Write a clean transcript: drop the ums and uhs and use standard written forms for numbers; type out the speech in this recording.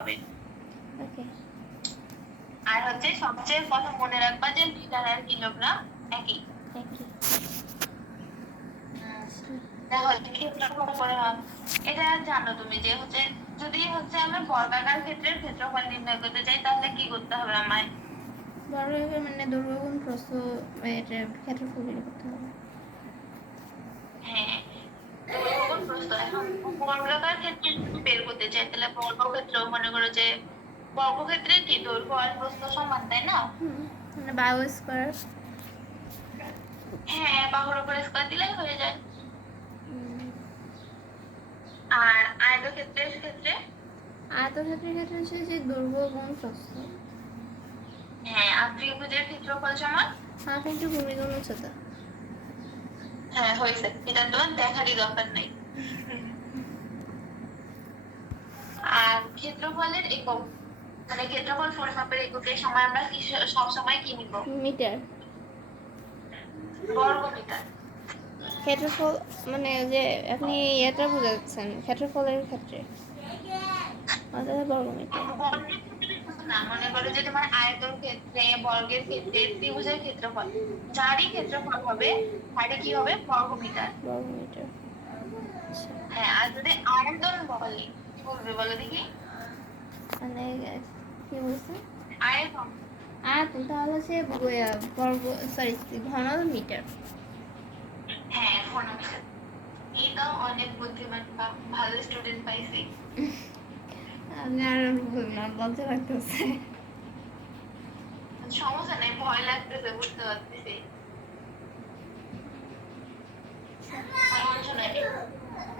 হবে। ওকে আর হচ্ছে সবচেয়ে কথা মনে রাখবা যে লিটার আর কিলোগ্রাম একই। একই দেখো ক্ষেত্রফল করে এটা জানো তুমি যে হচ্ছে যদি হচ্ছে আমরা বর্গাকার ক্ষেত্রের ক্ষেত্রফল নির্ণয় করতে চাই তাহলে কি করতে হবে আমায়? বর্গাকার মানে দৈর্ঘ্য গুণ প্রস্থ এটার ক্ষেত্রফল বের করতে হবে। হ্যাঁ, দৈর্ঘ্য গুণ প্রস্থ। এখন বর্গাকার ক্ষেত্রে যদি বের করতে চাই তাহলে বর্গক্ষেত্র মনে করো যে বর্গক্ষেত্রে কি দৈর্ঘ্য আর প্রস্থ সমান, তাই না? মানে বায়ু স্কয়ার। হ্যাঁ, বাহুর উপর স্কয়ার দিলেই হয়ে যায়। আর আয়তক্ষেত্রের ক্ষেত্রে আয়তক্ষেত্রের ক্ষেত্রে হচ্ছে যে দৈর্ঘ্য গুণ প্রস্থ। হ্যাঁ, আর ত্রিভুজের ক্ষেত্রফল সমান হাফ ইন্টু ভূমি গুণ উচ্চতা। হ্যাঁ হয়েছে, এটা তোমার দেখারই দরকার নেই। আর ক্ষেত্রফলের একক মানে ক্ষেত্রফল পরিমাপের এককের সময় আমরা সব সময় কি নিব? মিটার। বর্গ মিটার। ক্ষেত্রফল মানে যে আপনি এটা বোঝাচ্ছেন ক্ষেত্রফলের ক্ষেত্রে অর্থাৎ বর্গ মিটার। বর্গের ক্ষেত্রে না, মনে করো যে তোমার আয়তর ক্ষেত্রে, বর্গের ক্ষেত্রে, ত্রিভুজের ক্ষেত্রফল যারই ক্ষেত্রফল হবে তারই কি হবে? বর্গ মিটার। বর্গ মিটার। হ্যাঁ, আর যদি আয়তন বলে কি বলবে বলো দেখি? মানে কি বলছে আয়তন। আয়তন তাহলে সে বর্গ সরি ঘন মিটার। হ্যাঁ, ঘন মিটার। এটাও অনেক বুদ্ধিমান বা ভালো স্টুডেন্ট পাইছি। আমি আর না লজ্জা লাগতেছে। সমস্যা নেই, ভয় লাগতেছে বুঝতে পারতেছি। সমস্যা নেই।